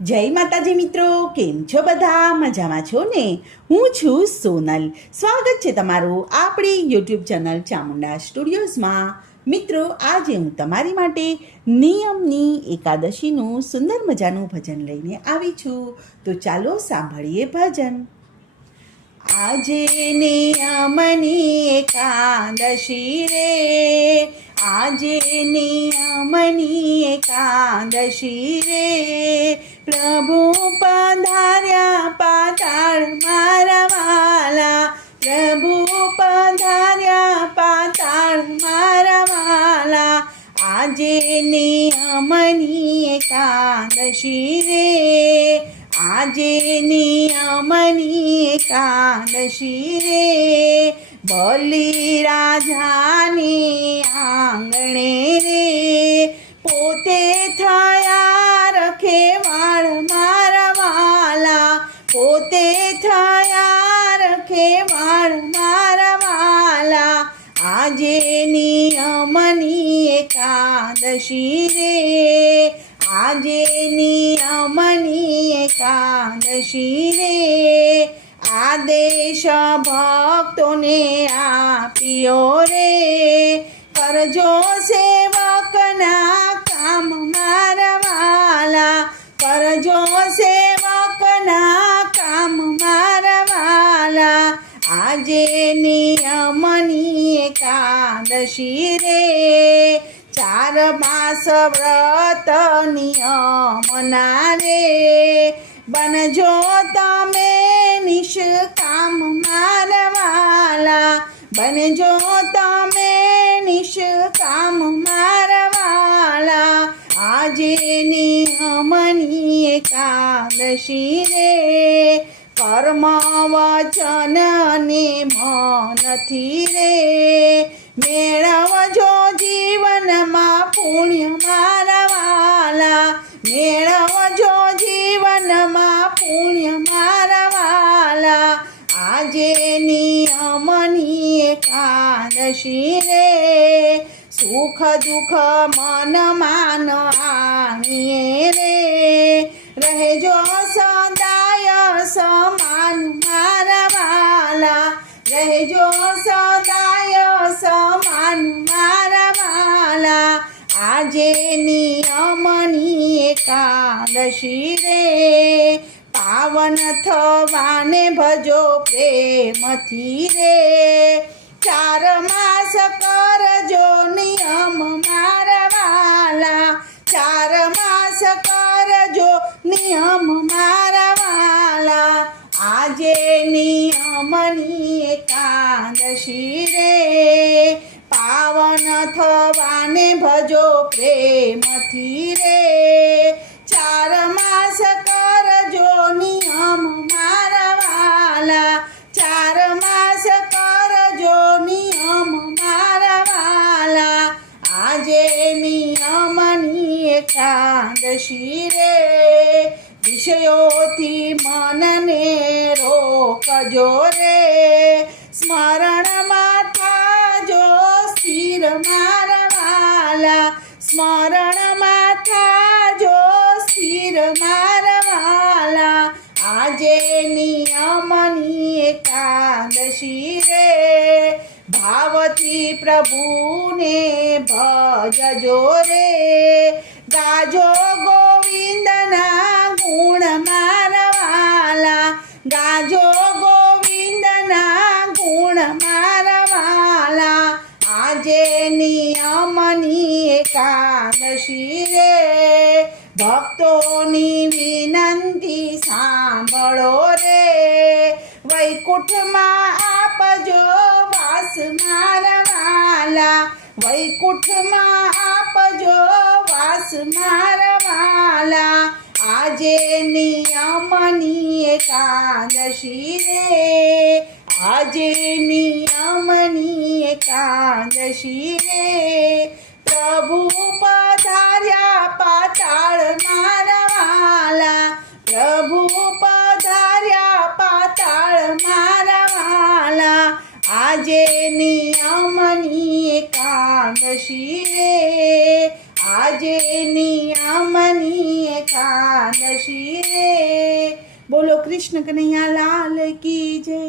જય માતાજી મિત્રો, કેમ છો બધા? મજામાં છો ને? હું છું સોનલ. સ્વાગત છે તમારું આપણી યુટ્યુબ ચેનલ ચામુંડા સ્ટુડિયોઝમાં. મિત્રો, આજે હું તમારી માટે નિયમની એકાદશીનું સુંદર મજાનું ભજન લઈને આવી છું. તો ચાલો સાંભળીએ ભજન. આજે નિયમની એકાદશી રે, આજે નિયમની એકાદશી રે, પ્રભુ પધાર્યા પાતાળ મારા વાલા, પ્રભુ પધાર્યા પાતાળ મારા વાલા, આજે નિયમની એકાદશી રે, આજે નિયમની એકાદશી રે, બલિ રાજાને આંગણે રે, પોતે થયા રખેવાળ મારા વાલા, પોતે થયા રખેવાળ મારા વાલા, આજે નિયમની એકાદશી રે, આજે નિયમની એકાદશી રે, આદેશ ભક્તોને આપ્યો રે, કરજો સેવકના કામ મારા વાલા, કરજો સેવકના કામ મારા વાલા, આજે નિયમની એકાદશી રે, 4 માસ વ્રત નિયમના રે, બનજો તમે નિષ્કામ મારા વાલા, બનજો તમે નિષ્કામ મારા વાલા, આજે નિયમની એકાદશી રે, કર્મ વચન ને મનથી રે, મેળવજો જીવનમાં પુણ્ય મારા વાલા, મેળવજો જીવનમાં પુણ્ય મારા વાલા, આજે નિયમની એકાદશી રે, સુખ દુઃખ મન માન આણીએ રે, રહેજો સદાય સમાન મારા વાલા, રહેજો સદાય સમાન મારા વાલા, આજે નિયમની એકાદશી રે, પાવન થવાને ભજો પ્રેમથી રે, 4 માસ કરજો નિયમ મારા વાલા, 4 માસ કરજો નિયમ મારા વાલા, આજે નિયમની એકાદશી રે, પાવન થવાને ભજો પ્રેમથી રે, 4 માસ કરજો નિયમ મારા વાલા, 4 માસ કરજો નિયમ મારા વાલા, આજે નિયમની એકાદશી રે, વિષયોથી મનને રોકજો રે, સ્મરણમાં થાજો સ્થિર મારા વાલા, સ્મરણમાં થાજો સ્થિર મારા વાલા, આજે નિયમની એકાદશી રે, ભાવથી પ્રભુને ભજજો રે, ગાજો ગોવિંદના ગુણ મારા વાલા, ગાજો ગોવિંદના ગુણ મારા વાલા, આજે નિયમની એકાદશી રે, ભક્તોની વિનંતી સાંભળો રે, વૈકુંઠમાં આપજો વાસ મારા વાલા, વૈકુંઠમાં આપજો વાસ મારા વાલા, આજે નિયમની એકાદશી રે, આજે નિયમની એકાદશી રે, પ્રભુ પધાર્યા પાતાળ મારા વાલા, પ્રભુ પધાર્યા પાતાળ મારા વાલા, આજે નિયમની એકાદશી રે, આજે નિયમની એકાદશી બોલો કૃષ્ણ કનૈયા લાલ કી જય.